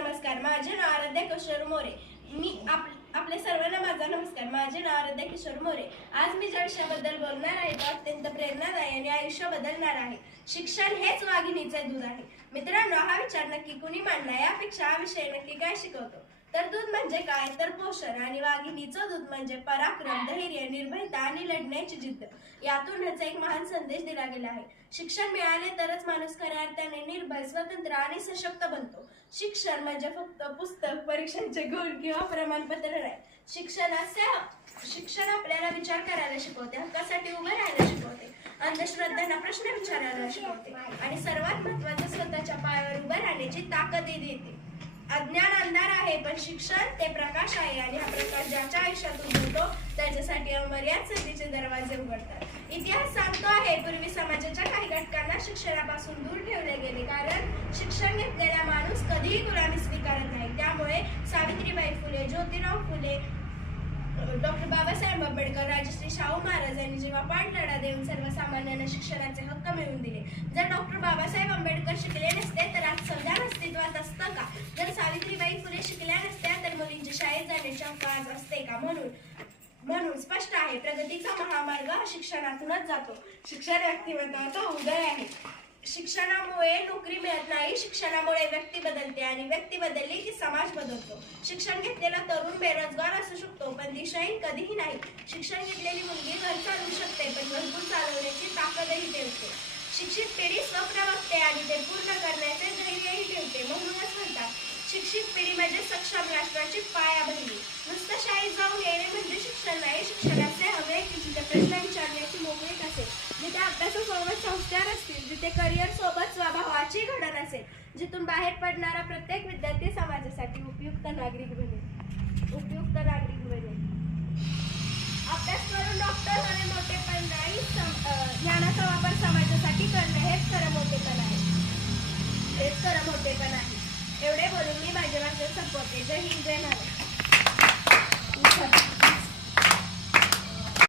नमस्कार माझे नाव आराध्या किशोर मोरे. मी आप आपल्या सर्वांना माझा नमस्कार. माझे नाव आराध्या किशोर मोरे. आज मी ज्या विषयाबद्दल बोलणार आहे तो अत्यंत प्रेरणादायी आणि आयुष्य बदलणार आहे. शिक्षण हेच वाघिणीचे दूध आहे. मित्रांनो हा विचार नक्की कुणी मांडला? यापेक्षा हा विषय नक्की काय शिकवतो? तर दूध म्हणजे काय? तर पोषण आणि वाघिणीचं दूध म्हणजे पराक्रम धैर्य निर्भयता आणि लढण्याची जिद्द. यातूनच एक महान संदेश दिला गेला आहे. शिक्षण मिळाले तरच माणूस खऱ्या अर्थाने निर्भय स्वतंत्र आणि सशक्त बनतो. शिक्षण म्हणजे फक्त पुस्तक परीक्षांचे गुण किंवा प्रमाणपत्र नाही. शिक्षण असे शिक्षण आपल्याला विचार करायला शिकवते हक्कासाठी उभे राहायला शिकवते अंधश्रद्धांना प्रश्न विचारायला शिकवते आणि सर्वात महत्वाचं स्वतःच्या पायावर उभे राहण्याची ताकदही देते. अज्ञान अंधार आहे पण शिक्षण ते प्रकाश आहे आणि हा प्रकाश ज्याच्या आयुष्यातून घडतो त्याच्यासाठी अमर्याद संधीचे दरवाजे उघडतात. इतिहास सांगतो आहे पूर्वी समाजाच्या काही घटकांना शिक्षणापासून दूर ठेवले गेले कारण शिक्षण घेतलेला माणूस कधीही गुलामी स्वीकारत नाही. त्यामुळे सावित्रीबाई फुले ज्योतिराव फुले डॉक्टर बाबासाहेब आंबेडकर राजश्री शाहू महाराज यांनी जेव्हा पाठ लढा देऊन सर्वसामान्यांना शिक्षणाचे हक्क मिळवून दिले. जर डॉक्टर बाबासाहेब आंबेडकर शिकले नसते तर आज संविधान अस्तित्वात असतं का जर सावित्रीबाई फुले शिकल्या नसत्या तर मुलींची त्यांच्या काज असते का? म्हणून म्हणून स्पष्ट आहे प्रगतीचा महामार्ग हा शिक्षणातूनच जातो. शिक्षण व्यक्तिमत्वाचा उदय आहे. शिक्षणामुळे नोकरी मिळत नाही शिक्षणामुळे व्यक्ती बदलते आणि व्यक्ती बदलली की समाज बदलतो. शिक्षण घेतलेला तरुण बेरोजगार असू शकतो पण दिशाहीन कधीही नाही. शिक्षण घेतलेली मुलगी घर चालवू शकते पण घरकुल चालवण्याची ताकदही ठेवते. शिक्षित पिढी स्वप्न बघते आणि ते पूर्ण करण्याचे धैर्यही ठेवते म्हणूनच म्हणतात शिक्षित पिढी म्हणजे सक्षम राष्ट्राची पाय शाळेत जाऊन येणे म्हणजे शिक्षण नाही. शिक्षणाचे हवे की जिथे प्रश्न विचारण्याची मोकळीक असेल. जिथे अभ्यासासोबत संस्कार असतील जिथे करिअर सोबत स्वभावाची घडण असेल जिथून बाहेर पडणारा प्रत्येक विद्यार्थी समाजासाठी उपयुक्त नागरिक बनेल. उपयुक्त नागरिक बनेल. अभ्यास करून डॉक्टर होणे मोठेपण नाही. ज्ञानाचा वापर समाजासाठी करणे हेच खरं मोठेपण आहे. हेच खरं मोठेपण आहे. एवढे बोलून मी माझे भाषण संपवते. जय हिंद जय महाराष्ट्र.